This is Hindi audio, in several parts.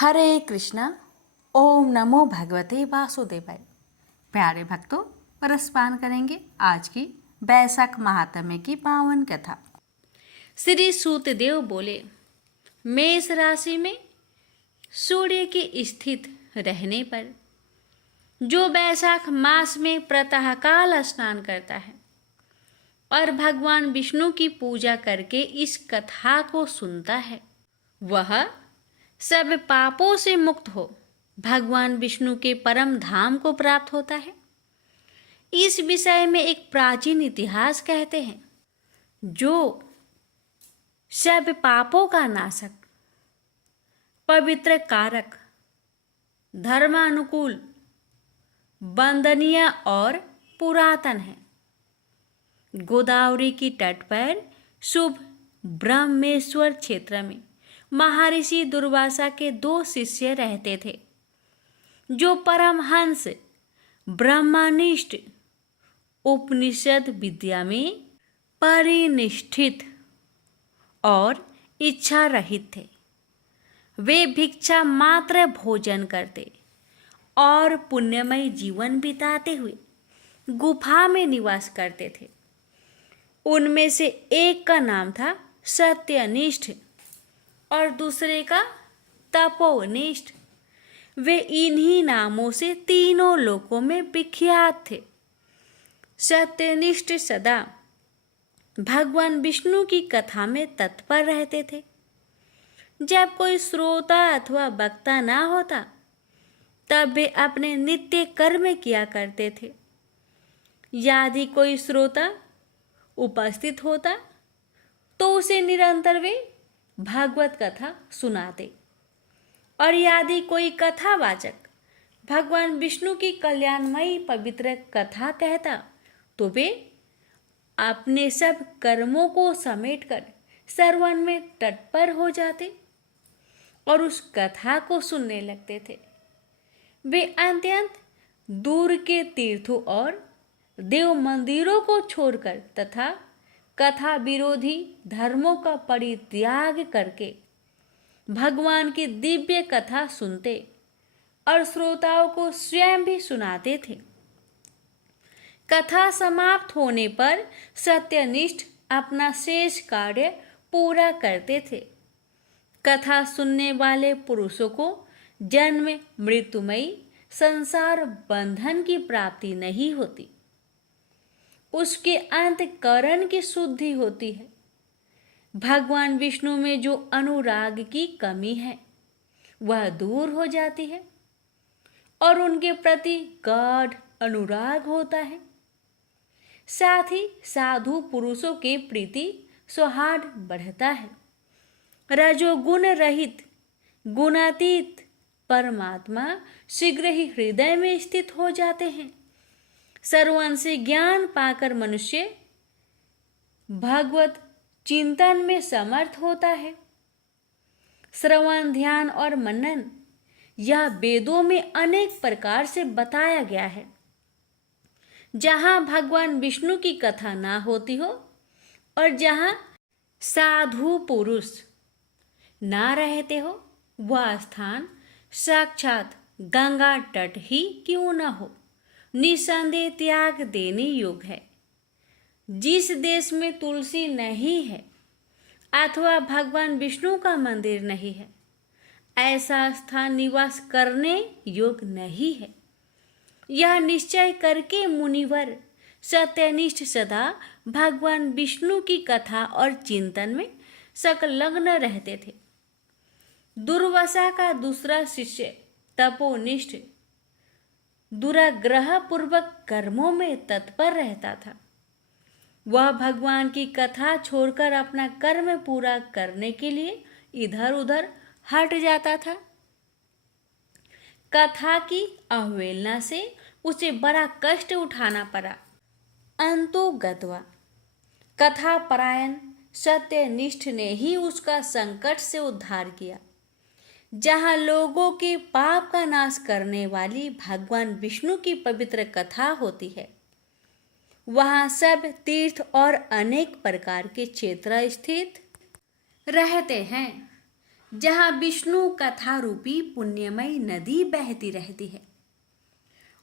हरे कृष्णा। ओम नमो भगवते वासुदेवाय। प्यारे भक्तों, परस्पान करेंगे आज की बैसाख महात्म्य की पावन कथा। श्री सूतदेव बोले, मेष राशि में सूर्य के स्थित रहने पर जो बैसाख मास में प्रातःकाल स्नान करता है और भगवान विष्णु की पूजा करके इस कथा को सुनता है, वह सब पापों से मुक्त हो भगवान विष्णु के परम धाम को प्राप्त होता है। इस विषय में एक प्राचीन इतिहास कहते हैं, जो सब पापों का नाशक, पवित्र कारक, धर्मानुकूल, वंदनीय और पुरातन है। गोदावरी की तट पर शुभ ब्रह्मेश्वर क्षेत्र में महर्षि दुर्वासा के 2 शिष्य रहते थे, जो परमहंस ब्रह्मनिष्ठ उपनिषद विद्या में परिनिष्ठित और इच्छा रहित थे। वे भिक्षा मात्र भोजन करते और पुण्यमय जीवन बिताते हुए गुफा में निवास करते थे। उनमें से एक का नाम था सत्यनिष्ठ और दूसरे का तपोनिष्ठ। वे इन्हीं नामों से तीनों लोकों में विख्यात थे। सत्यनिष्ठ सदा भगवान विष्णु की कथा में तत्पर रहते थे। जब कोई श्रोता अथवा वक्ता ना होता, तब वे अपने नित्य कर्म किया करते थे। यदि कोई श्रोता उपस्थित होता तो उसे निरंतर वे भागवत कथा सुनाते, और यदि कोई कथावाचक भगवान विष्णु की कल्याणमयी पवित्र कथा कहता तो वे अपने सब कर्मों को समेटकर श्रवण में तत्पर हो जाते और उस कथा को सुनने लगते थे। वे अत्यंत दूर के तीर्थों और देव मंदिरों को छोड़कर तथा कथा विरोधी धर्मों का परित्याग करके भगवान की दिव्य कथा सुनते और श्रोताओं को स्वयं भी सुनाते थे। कथा समाप्त होने पर सत्यनिष्ठ अपना शेष कार्य पूरा करते थे। कथा सुनने वाले पुरुषों को जन्म मृत्युमयी संसार बंधन की प्राप्ति नहीं होती। उसके अंतःकरण की शुद्धि होती है। भगवान विष्णु में जो अनुराग की कमी है वह दूर हो जाती है और उनके प्रति गाढ़ अनुराग होता है। साथ ही साधु पुरुषों के प्रति सौहार्द बढ़ता है। रजोगुण रहित गुणातीत परमात्मा शीघ्र ही हृदय में स्थित हो जाते हैं। श्रवण से ज्ञान पाकर मनुष्य भगवत चिंतन में समर्थ होता है। श्रवण, ध्यान और मनन यह वेदों में अनेक प्रकार से बताया गया है। जहां भगवान विष्णु की कथा ना होती हो और जहां साधु पुरुष ना रहते हो, वह स्थान साक्षात गंगा तट ही क्यों न हो, निसंदेह त्याग देने योग्य है। जिस देश में तुलसी नहीं है अथवा भगवान विष्णु का मंदिर नहीं है, ऐसा स्थान निवास करने योग्य नहीं है। यह निश्चय करके मुनिवर सत्यनिष्ठ सदा भगवान विष्णु की कथा और चिंतन में संलग्न रहते थे। दुर्वासा का दूसरा शिष्य तपोनिष्ठ दुराग्रह पूर्वक कर्मों में तत्पर रहता था। वह भगवान की कथा छोड़कर अपना कर्म पूरा करने के लिए इधर उधर हट जाता था। कथा की अवहेलना से उसे बड़ा कष्ट उठाना पड़ा। अंतो गत्वा कथा परायण सत्यनिष्ठ ने ही उसका संकट से उद्धार किया। जहाँ लोगों के पाप का नाश करने वाली भगवान विष्णु की पवित्र कथा होती है, वहाँ सब तीर्थ और अनेक प्रकार के क्षेत्र स्थित रहते हैं। जहाँ विष्णु कथा रूपी पुण्यमयी नदी बहती रहती है।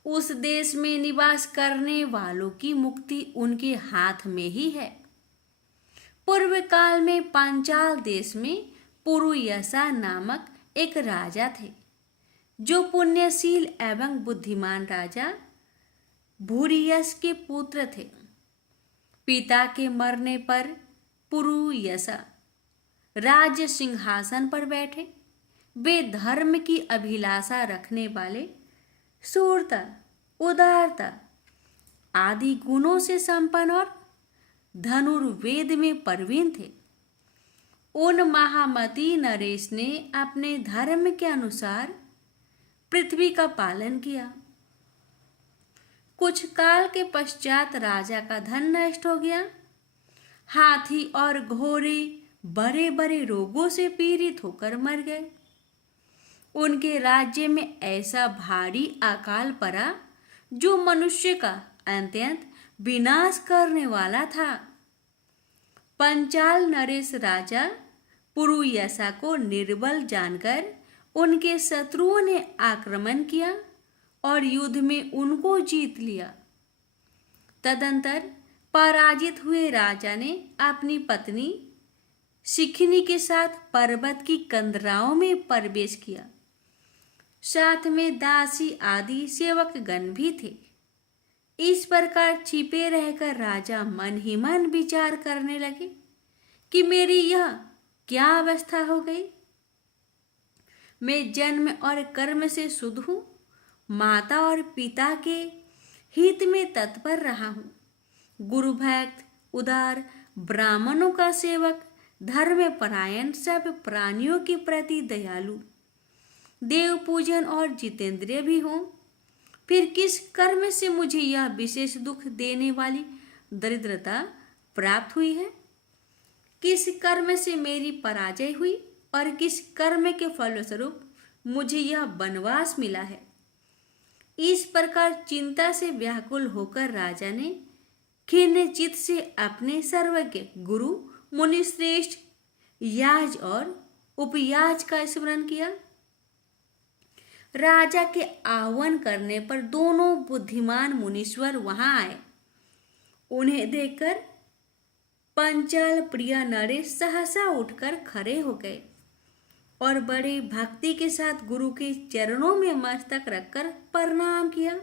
उस देश में निवास करने वालों की मुक्ति उनके हाथ में ही है। पूर्व काल में पांचाल देश में पुरुयसा नामक एक राजा थे, जो पुण्यशील एवं बुद्धिमान राजा भूरियस के पुत्र थे। पिता के मरने पर पुरुयसा राज्य सिंहासन पर बैठे। वे धर्म की अभिलाषा रखने वाले, शूरता, उदारता आदि गुणों से संपन्न और धनुर्वेद में प्रवीण थे। उन महामती नरेश ने अपने धर्म के अनुसार पृथ्वी का पालन किया। कुछ काल के पश्चात राजा का धन नष्ट हो गया। हाथी और घोड़े बड़े बड़े रोगों से पीड़ित होकर मर गए। उनके राज्य में ऐसा भारी अकाल पड़ा जो मनुष्य का अत्यंत विनाश करने वाला था। पंचाल नरेश राजा पुरुयसा को निर्बल जानकर उनके शत्रुओं ने आक्रमण किया और युद्ध में उनको जीत लिया। तदंतर पराजित हुए राजा ने अपनी पत्नी शिखनी के साथ पर्वत की कंदराओं में प्रवेश किया। साथ में दासी आदि सेवकगण भी थे। इस प्रकार छिपे रहकर राजा मन ही मन विचार करने लगे कि मेरी यह क्या अवस्था हो गई। मैं जन्म और कर्म से शुद्ध हूँ, माता और पिता के हित में तत्पर रहा हूँ, गुरु भक्त, उदार, ब्राह्मणों का सेवक, धर्म परायण, सब प्राणियों के प्रति दयालु, देव पूजन और जितेंद्रिय भी हूँ। फिर किस कर्म से मुझे यह विशेष दुख देने वाली दरिद्रता प्राप्त हुई है? किस कर्म से मेरी पराजय हुई और किस कर्म के फलस्वरूप मुझे यह वनवास मिला है? इस प्रकार चिंता से व्याकुल होकर राजा ने खिन्न चित्त से अपने सर्वज्ञ गुरु मुनिश्रेष्ठ याज और उपयाज का स्मरण किया। राजा के आह्वान करने पर दोनों बुद्धिमान मुनीश्वर वहां आए। उन्हें देखकर पंचाल प्रिय नरेश सहसा उठकर खड़े हो गए और बड़े भक्ति के साथ गुरु के चरणों में मस्तक रखकर प्रणाम किया।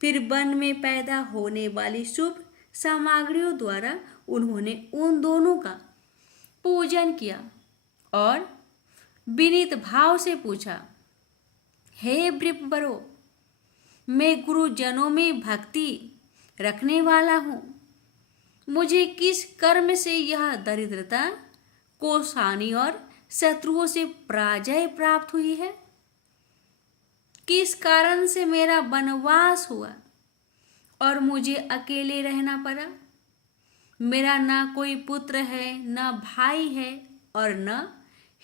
फिर वन में पैदा होने वाली शुभ सामग्रियों द्वारा उन्होंने उन दोनों का पूजन किया और विनीत भाव से पूछा, हे वृपवरो, मैं गुरुजनों में भक्ति रखने वाला हूँ। मुझे किस कर्म से यह दरिद्रता, कोषहानि और शत्रुओं से पराजय प्राप्त हुई है? किस कारण से मेरा वनवास हुआ और मुझे अकेले रहना पड़ा? मेरा ना कोई पुत्र है, न भाई है और न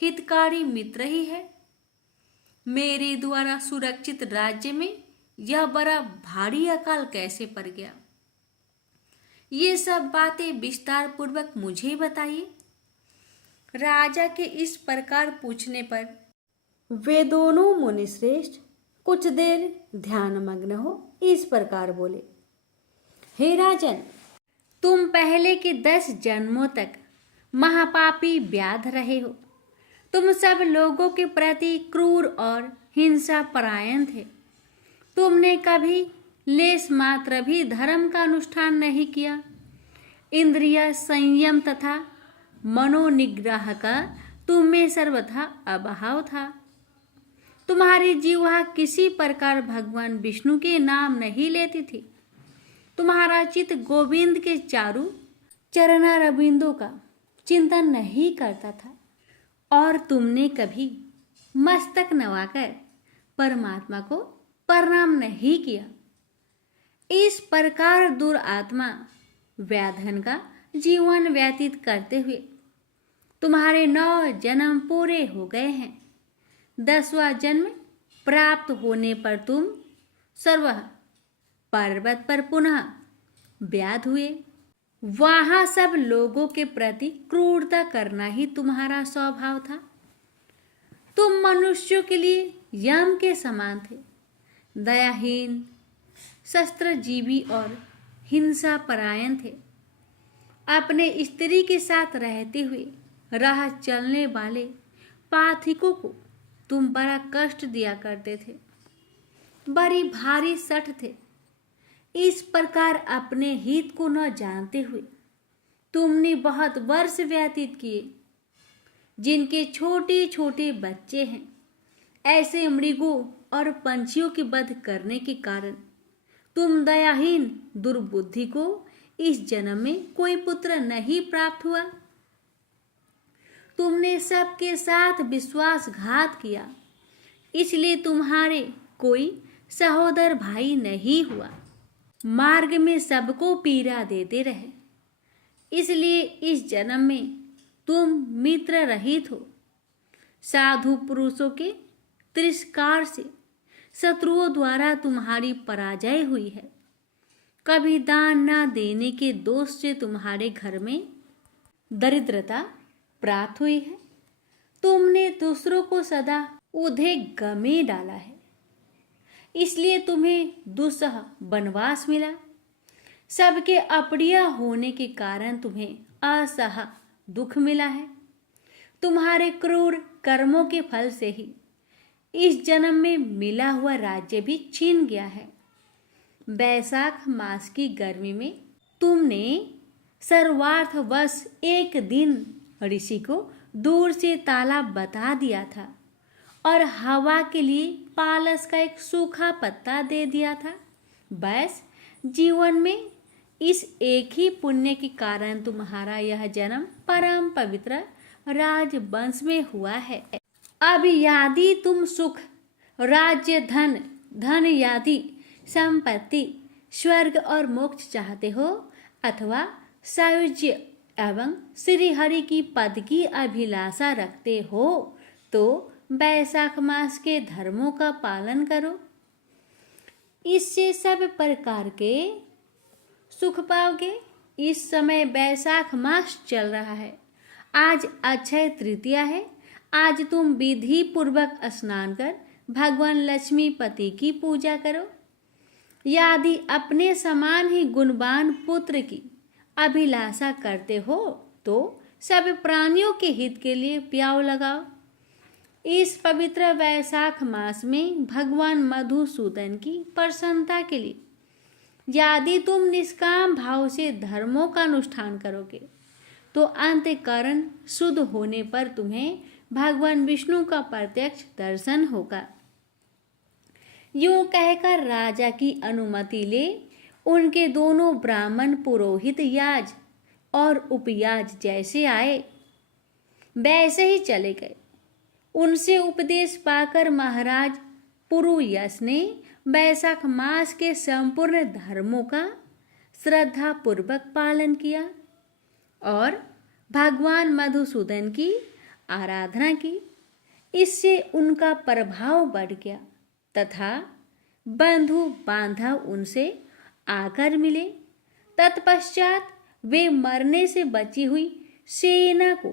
हितकारी मित्र ही है। मेरे द्वारा सुरक्षित राज्य में यह बड़ा भारी अकाल कैसे पड़ गया? ये सब बातें विस्तार पूर्वक मुझे बताइए। राजा के इस प्रकार पूछने पर वे दोनों मुनिश्रेष्ठ कुछ देर ध्यानमग्न हो इस प्रकार बोले, हे राजन, तुम पहले के 10 जन्मों तक महापापी व्याध रहे हो। तुम सब लोगों के प्रति क्रूर और हिंसा परायण थे। तुमने कभी लेश मात्र भी धर्म का अनुष्ठान नहीं किया। इंद्रिय संयम तथा मनोनिग्रह का तुम में सर्वथा अभाव था। तुम्हारी जीवा किसी प्रकार भगवान विष्णु के नाम नहीं लेती थी। तुम्हारा चित्त गोविंद के चारों चरणारविंदों का चिंतन नहीं करता था और तुमने कभी मस्तक नवाकर परमात्मा को प्रणाम नहीं किया। इस प्रकार दुरात्मा व्याधन का जीवन व्यतीत करते हुए तुम्हारे 9 जन्म पूरे हो गए हैं। 10वां जन्म प्राप्त होने पर तुम सर्व पर्वत पर पुनः व्याध हुए। वहां सब लोगों के प्रति क्रूरता करना ही तुम्हारा स्वभाव था। तुम मनुष्यों के लिए यम के समान थे, दयाहीन, शस्त्रजीवी और हिंसा परायण थे। अपने स्त्री के साथ रहते हुए राह चलने वाले पाथिकों को तुम बड़ा कष्ट दिया करते थे, बड़ी भारी सठ थे। इस प्रकार अपने हित को न जानते हुए तुमने बहुत वर्ष व्यतीत किए। जिनके छोटे छोटे बच्चे हैं, ऐसे मृगों और पंछियों के वध करने के कारण तुम दयाहीन दुर्बुद्धि को इस जन्म में कोई पुत्र नहीं प्राप्त हुआ। तुमने सबके साथ विश्वासघात किया, इसलिए तुम्हारे कोई सहोदर भाई नहीं हुआ। मार्ग में सबको पीड़ा देते रहे, इसलिए इस जन्म में तुम मित्र रहित हो। साधु पुरुषों के तिरस्कार से शत्रुओं द्वारा तुम्हारी पराजय हुई है। कभी दान न देने के दोष से तुम्हारे घर में दरिद्रता प्राप्त हुई है। तुमने दूसरों को सदा उधे गमे डाला है, इसलिए तुम्हें दुस्सह वनवास मिला। सबके अप्रिय होने के कारण तुम्हें असह दुख मिला है। तुम्हारे क्रूर कर्मों के फल से ही इस जन्म में मिला हुआ राज्य भी छीन गया है। बैसाख मास की गर्मी में तुमने सर्वार्थवश एक दिन ऋषि को दूर से तालाब बता दिया था और हवा के लिए पालस का एक सूखा पत्ता दे दिया था। बस जीवन में इस एक ही पुण्य के कारण तुम्हारा यह जन्म परम पवित्र राजवंश में हुआ है। अब यदि तुम सुख, राज्य, धन यादि संपत्ति, स्वर्ग और मोक्ष चाहते हो अथवा सायुज्य एवं श्री हरि की पद की अभिलाषा रखते हो तो बैसाख मास के धर्मों का पालन करो। इससे सब प्रकार के सुख पाओगे। इस समय बैसाख मास चल रहा है। आज अक्षय तृतीया है। आज तुम विधि पूर्वक स्नान कर भगवान लक्ष्मीपति की पूजा करो। यदि अपने समान ही गुणवान पुत्र की अभिलाषा करते हो तो सब प्राणियों के हित के लिए प्याव लगाओ। इस पवित्र वैशाख मास में भगवान मधुसूदन की प्रसन्नता के लिए यदि तुम निष्काम भाव से धर्मों का अनुष्ठान करोगे तो अंतःकरण शुद्ध होने पर तुम्हें भगवान विष्णु का प्रत्यक्ष दर्शन होगा। यूं कहकर राजा की अनुमति ले उनके दोनों ब्राह्मण पुरोहित याज और उपयाज जैसे आए वैसे ही चले गए। उनसे उपदेश पाकर महाराज पुरुयस ने बैसाख मास के संपूर्ण धर्मों का श्रद्धा पूर्वक पालन किया और भगवान मधुसूदन की आराधना की। इससे उनका प्रभाव बढ़ गया तथा बंधु बांधव उनसे आकर मिले। तत्पश्चात वे मरने से बची हुई सेना को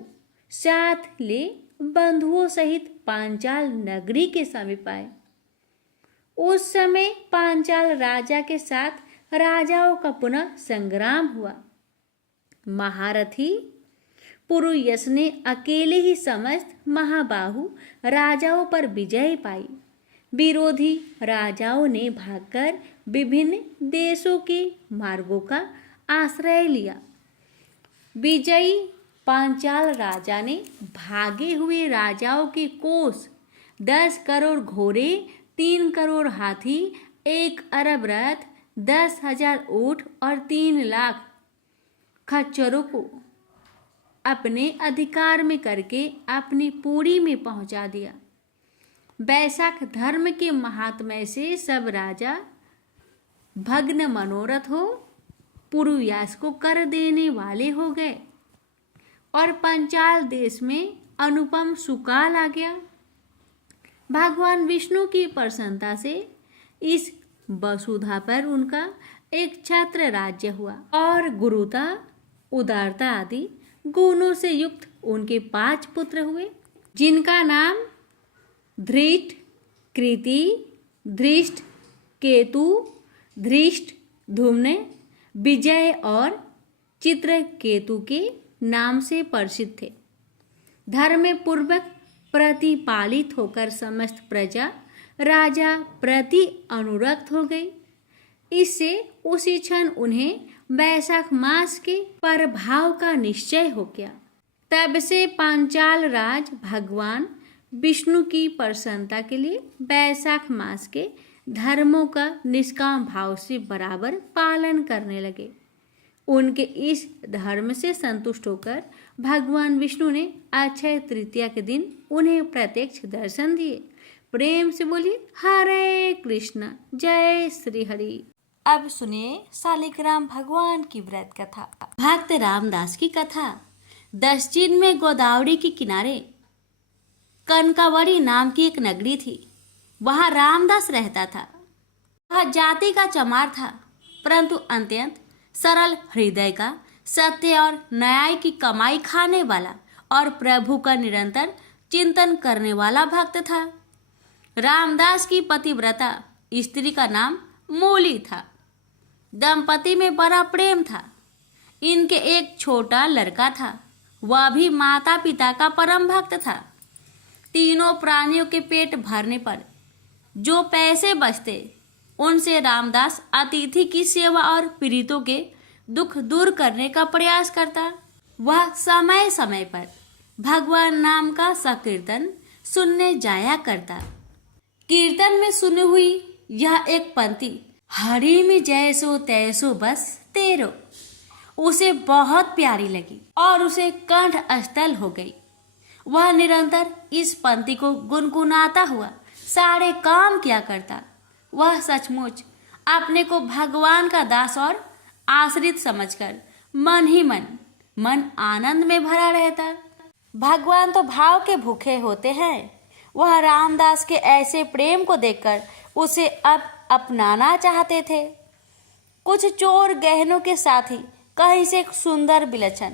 साथ ले बंधुओं सहित पांचाल नगरी के समीप आए। उस समय पांचाल राजा के साथ राजाओं का पुनः संग्राम हुआ। महारथी पुरुयस ने अकेले ही समस्त महाबाहु राजाओं पर विजय पाई। विरोधी राजाओं ने भागकर विभिन्न देशों के मार्गों का आश्रय लिया। विजयी पांचाल राजा ने भागे हुए राजाओं के कोष, 10 करोड़ घोड़े, 3 करोड़ हाथी, 1 अरब रथ, 10,000 ऊंट और 3 लाख खच्चरों को अपने अधिकार में करके अपनी पुरी में पहुंचा दिया। बैसाख धर्म के महात्म्य से सब राजा भग्न मनोरथ हो पुरुयास को कर देने वाले हो गए और पंचाल देश में अनुपम सुकाल आ गया। भगवान विष्णु की प्रसन्नता से इस वसुधा पर उनका एक छत्र राज्य हुआ और गुरुता, उदारता आदि गुणों से युक्त उनके 5 पुत्र हुए, जिनका नाम धृष्ट, कृति, धृष्ट, केतु, धृष्ट, धूम्न, विजय और चित्रकेतु के नाम से परिचित थे। धर्म पूर्वक प्रतिपालित होकर समस्त प्रजा राजा प्रति अनुरक्त हो गई। इससे उसी क्षण उन्हें वैशाख मास के प्रभाव का निश्चय हो गया। तब से पांचाल राज भगवान विष्णु की प्रसन्नता के लिए वैशाख मास के धर्मों का निष्काम भाव से बराबर पालन करने लगे। उनके इस धर्म से संतुष्ट होकर भगवान विष्णु ने अक्षय तृतीया के दिन उन्हें प्रत्यक्ष दर्शन दिए। प्रेम से बोलिए हरे कृष्ण, जय श्री हरि। अब सुनिए शालिग्राम भगवान की व्रत कथा। भक्त रामदास की कथा। दक्षिण में गोदावरी के किनारे कनकावड़ी नाम की एक नगरी थी। वहां रामदास रहता था। वह जाति का चमार था, परंतु अत्यंत सरल हृदय का, सत्य और न्याय की कमाई खाने वाला और प्रभु का निरंतर चिंतन करने वाला भक्त था। रामदास की पतिव्रता स्त्री का नाम मूली था। दंपति में बड़ा प्रेम था। इनके एक छोटा लड़का था, वह भी माता पिता का परम भक्त था। तीनों प्राणियों के पेट भरने पर जो पैसे बचते उनसे रामदास अतिथि की सेवा और पीड़ितों के दुख दूर करने का प्रयास करता। वह समय समय पर भगवान नाम का संकीर्तन सुनने जाया करता। कीर्तन में सुनी हुई यह एक पंक्ति, हरि में जैसो तैसो बस तेरो, उसे बहुत प्यारी लगी और उसे कंठ स्थल हो गई। वह निरंतर इस पंक्ति को गुनगुनाता हुआ सारे काम किया करता। वह सचमुच अपने को भगवान का दास और आश्रित समझकर मन ही मन आनंद में भरा रहता। भगवान तो भाव के भूखे होते हैं। वह रामदास के ऐसे प्रेम को देखकर उसे अब अपनाना चाहते थे। कुछ चोर गहनों के साथ ही कहीं से एक सुंदर विलक्षण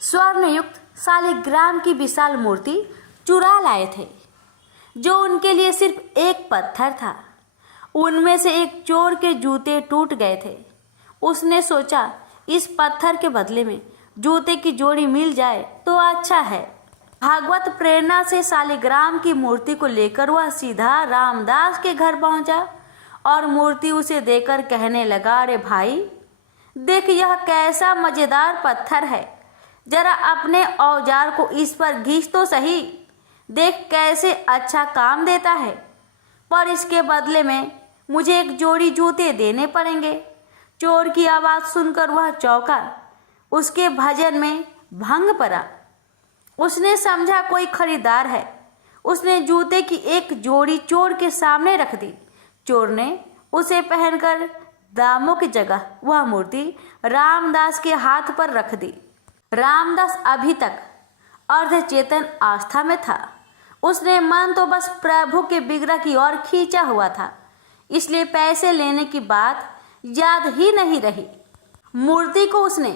स्वर्णयुक्त शालिग्राम की विशाल मूर्ति चुरा लाए थे, जो उनके लिए सिर्फ एक पत्थर था। उनमें से एक चोर के जूते टूट गए थे। उसने सोचा इस पत्थर के बदले में जूते की जोड़ी मिल जाए तो अच्छा है। भागवत प्रेरणा से शालिग्राम की मूर्ति को लेकर वह सीधा रामदास के घर पहुंचा और मूर्ति उसे देकर कहने लगा, अरे भाई देख, यह कैसा मजेदार पत्थर है, जरा अपने औजार को इस पर घिस तो सही, देख कैसे अच्छा काम देता है, पर इसके बदले में मुझे एक जोड़ी जूते देने पड़ेंगे। चोर की आवाज़ सुनकर वह चौंका। उसके भजन में भंग पड़ा। उसने समझा कोई खरीदार है। उसने जूते की एक जोड़ी चोर के सामने रख दी। चोर ने उसे पहनकर दामों की जगह वह मूर्ति रामदास के हाथ पर रख दी। रामदास अभी तक अर्धचेतन अवस्था में था। उसने मन तो बस प्रभु के विग्रह की ओर खींचा हुआ था, इसलिए पैसे लेने की बात याद ही नहीं रही। मूर्ति को उसने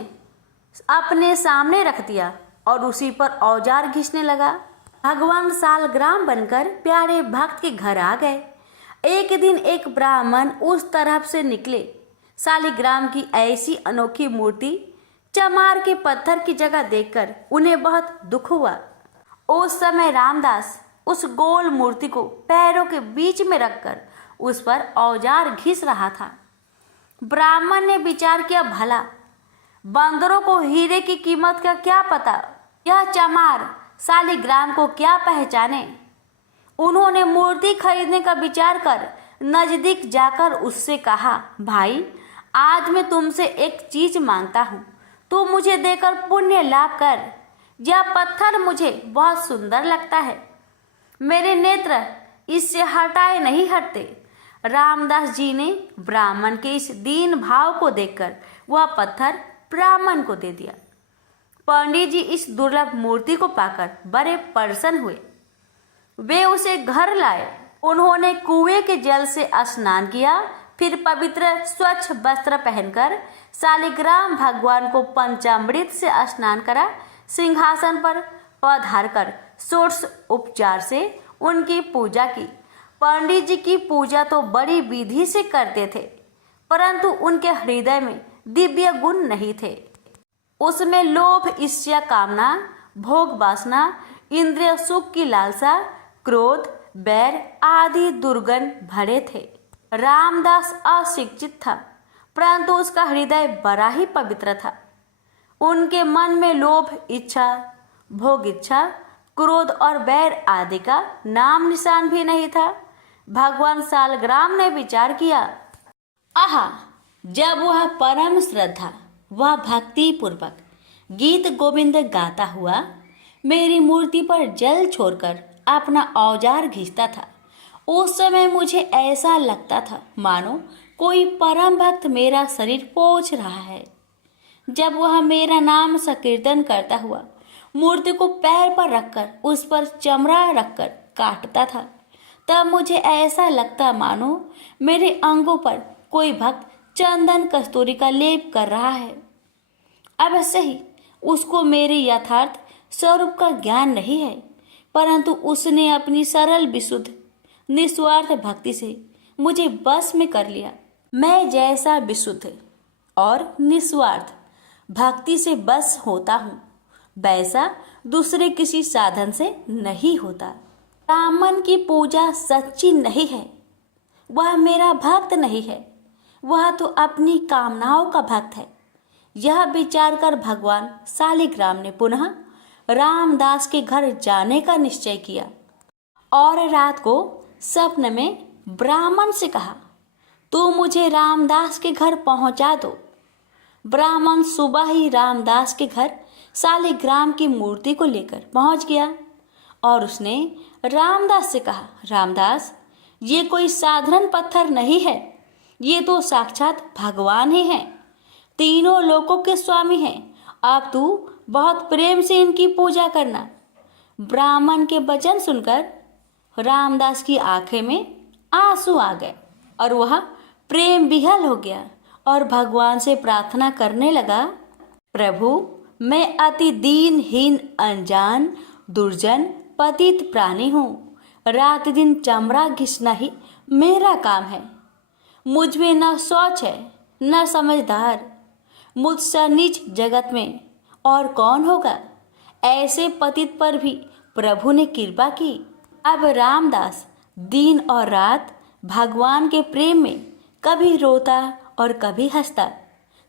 अपने सामने रख दिया और उसी पर औजार घिसने लगा। भगवान शालग्राम बनकर प्यारे भक्त के घर आ गए। एक दिन एक ब्राह्मण उस तरफ से निकले। शालिग्राम की ऐसी अनोखी मूर्ति चमार के पत्थर की जगह देखकर उन्हें बहुत दुख हुआ। उस समय रामदास उस गोल मूर्ति को पैरों के बीच में रखकर उस पर औजार घिस रहा था। ब्राह्मण ने विचार किया, भला बंदरों को हीरे की कीमत का क्या पता, यह चमार शालिग्राम को क्या पहचाने। उन्होंने मूर्ति खरीदने का विचार कर नजदीक जाकर उससे कहा, भाई आज मैं तुमसे एक चीज मांगता हूँ, तू मुझे देकर पुण्य लाभ कर। यह पत्थर मुझे बहुत सुंदर लगता है, मेरे नेत्र इससे हटाए नहीं हटते। रामदास जी ने ब्राह्मण के इस दीन भाव को देखकर वह पत्थर ब्राह्मण को दे दिया। पंडित जी इस दुर्लभ मूर्ति को पाकर बड़े प्रसन्न हुए। वे उसे घर लाए। उन्होंने कुएं के जल से स्नान किया, फिर पवित्र स्वच्छ वस्त्र पहनकर शालिग्राम भगवान को पंचामृत से स्नान करा। सिंहासन पर पधार कर षोडश उपचार से उनकी पूजा की। पंडित जी की पूजा तो बड़ी विधि से करते थे, परंतु उनके हृदय में दिव्य गुण नहीं थे। उसमें लोभ, ईर्ष्या, कामना, भोग वासना, इंद्रिय सुख की लालसा, क्रोध, बैर आदि दुर्गुण भरे थे। रामदास अशिक्षित था, परंतु उसका हृदय बड़ा ही पवित्र था। उनके मन में लोभ इच्छा, भोग इच्छा, क्रोध और बैर आदि का नाम निशान भी नहीं था। भगवान सालग्राम ने विचार किया, आहा, जब वह परम श्रद्धा वह भक्ति पूर्वक गीत गोविंद गाता हुआ मेरी मूर्ति पर जल छोड़कर अपना औजार घिसता था, उस समय मुझे ऐसा लगता था मानो कोई परम भक्त मेरा शरीर पोंछ रहा है। जब वह मेरा नाम संकीर्तन करता हुआ मूर्ति को पैर पर रखकर उस पर चमड़ा रखकर काटता था, तब मुझे ऐसा लगता मानो मेरे अंगों पर कोई भक्त चंदन कस्तूरी का लेप कर रहा है। अवश्य ही उसको मेरे यथार्थ स्वरूप का ज्ञान नहीं है, परंतु उसने अपनी सरल विशुद्ध निस्वार्थ भक्ति से मुझे बस में कर लिया। मैं जैसा विशुद्ध और निस्वार्थ भक्ति से बस होता हूँ, वैसा दूसरे किसी साधन से नहीं होता। ब्राह्मण की पूजा सच्ची नहीं है, वह मेरा भक्त नहीं है, वह तो अपनी कामनाओं का भक्त है। यह विचार कर भगवान सालिग्राम ने पुनः रामदास के घर जाने का निश्चय किया और रात को स्वप्न में ब्राह्मण से कहा, तू मुझे रामदास के घर पहुंचा दो। ब्राह्मण सुबह ही रामदास के घर सालिग्राम की मूर्ति को लेकर पहुंच गया और उसने रामदास से कहा, रामदास, ये कोई साधारण पत्थर नहीं है, ये तो साक्षात भगवान ही हैं, तीनों लोकों के स्वामी हैं। अब तू बहुत प्रेम से इनकी पूजा करना। ब्राह्मण के वचन सुनकर रामदास की आंखें में आंसू आ गए और वह प्रेम विह्वल हो गया और भगवान से प्रार्थना करने लगा, प्रभु, मैं अति दीनहीन, अनजान, दुर्जन, पतित प्राणी हूँ। रात दिन चमड़ा घिसना ही मेरा काम है। मुझ में न सोच है न समझदार। मुझसे नीच जगत में और कौन होगा। ऐसे पतित पर भी प्रभु ने कृपा की। अब रामदास दिन और रात भगवान के प्रेम में कभी रोता और कभी हंसता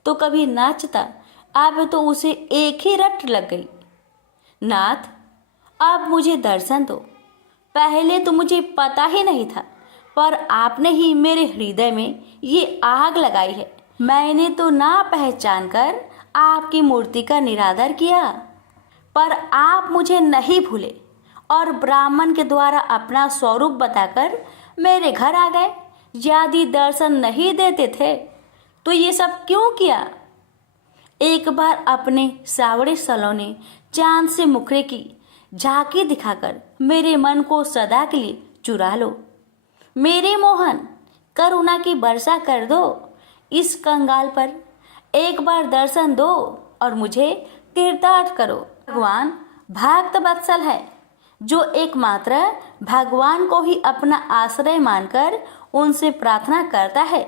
तो कभी नाचता। अब तो उसे एक ही रट लग गई, नाथ, अब मुझे दर्शन दो। पहले तो मुझे पता ही नहीं था, पर आपने ही मेरे हृदय में ये आग लगाई है। मैंने तो ना पहचान कर आपकी मूर्ति का निरादर किया, पर आप मुझे नहीं भूले और ब्राह्मण के द्वारा अपना स्वरूप बताकर मेरे घर आ गए। यदि दर्शन नहीं देते थे तो ये सब क्यों किया? एक बार अपने सावड़े सलोने चांद से मुखड़े की झांकी दिखाकर मेरे मन को सदा के लिए चुरा लो। मेरे मोहन, करुणा की वर्षा कर दो इस कंगाल पर। एक बार दर्शन दो और मुझे कृतार्थ करो। भगवान भक्त वत्सल है, जो एकमात्र भगवान को ही अपना आश्रय मानकर उनसे प्रार्थना करता है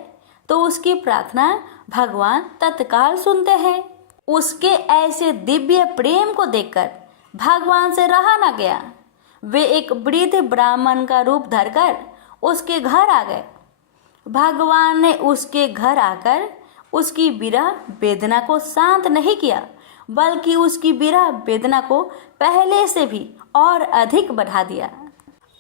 तो उसकी प्रार्थना भगवान तत्काल सुनते हैं। उसके ऐसे दिव्य प्रेम को देखकर भगवान से रहा न गया। वे एक वृद्ध ब्राह्मण का रूप धरकर उसके घर आ गए। भगवान ने उसके घर आकर उसकी विरह वेदना को शांत नहीं किया, बल्कि उसकी विरह वेदना को पहले से भी और अधिक बढ़ा दिया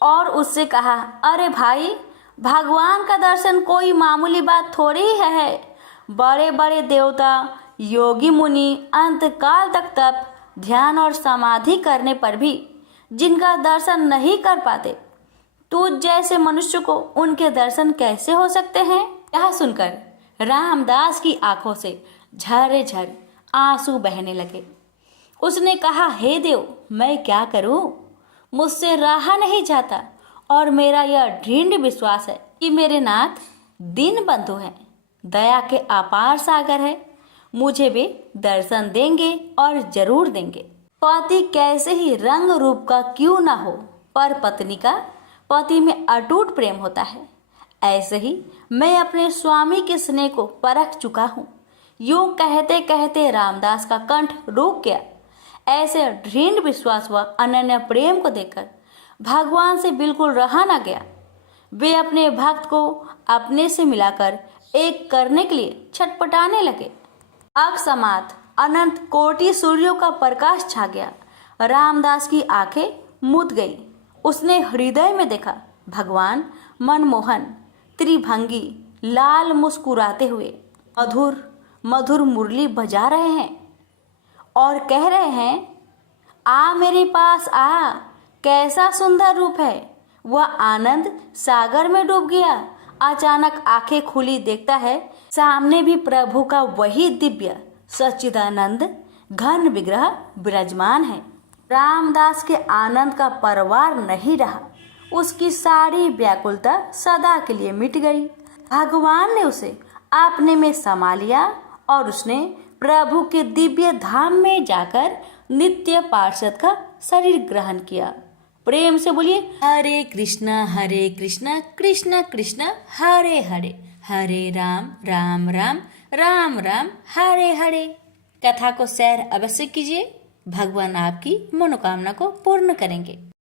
और उससे कहा, अरे भाई, भगवान का दर्शन कोई मामूली बात थोड़ी ही है। बड़े बड़े देवता, योगी मुनि अंतकाल तक तप, ध्यान और समाधि करने पर भी जिनका दर्शन नहीं कर पाते, तुझ जैसे मनुष्य को उनके दर्शन कैसे हो सकते हैं? यह सुनकर रामदास की आंखों से झर झर आंसू बहने लगे। उसने कहा, हे देव, मैं क्या करूं? मुझसे रहा नहीं जाता और मेरा यह दृढ़ विश्वास है कि मेरे नाथ दीन बंधु हैं, दया के अपार सागर है। मुझे वे दर्शन देंगे और जरूर देंगे। पति कैसे ही रंग रूप का क्यों ना हो, पर पत्नी का पति में अटूट प्रेम होता है। ऐसे ही मैं अपने स्वामी के स्नेह को परख चुका हूँ। यूं कहते कहते रामदास का कंठ रुक गया। ऐसे दृढ़ विश्वास व अनन्य प्रेम को देखकर भगवान से बिल्कुल रहा न गया। वे अपने भक्त को अपने से मिलाकर एक करने के लिए छटपटाने लगे। अकस्मात अनंत कोटि सूर्यों का प्रकाश छा गया। रामदास की आंखें मूंद गई। उसने हृदय में देखा भगवान मनमोहन त्रिभंगी लाल मुस्कुराते हुए मधुर मधुर मुरली बजा रहे हैं और कह रहे हैं, आ मेरे पास आ, कैसा सुंदर रूप है। वह आनंद सागर में डूब गया। अचानक आंखें खुली, देखता है सामने भी प्रभु का वही दिव्य सच्चिदानंद घन विग्रह विराजमान है। रामदास के आनंद का परवार नहीं रहा। उसकी सारी व्याकुलता सदा के लिए मिट गई। भगवान ने उसे अपने में समा लिया और उसने प्रभु के दिव्य धाम में जाकर नित्य पार्षद का शरीर ग्रहण किया। प्रेम से बोलिए, हरे कृष्णा कृष्ण कृष्ण हरे हरे, हरे राम राम राम राम राम हरे हरे। कथा को शेयर अवश्य कीजिए। भगवान आपकी मनोकामना को पूर्ण करेंगे।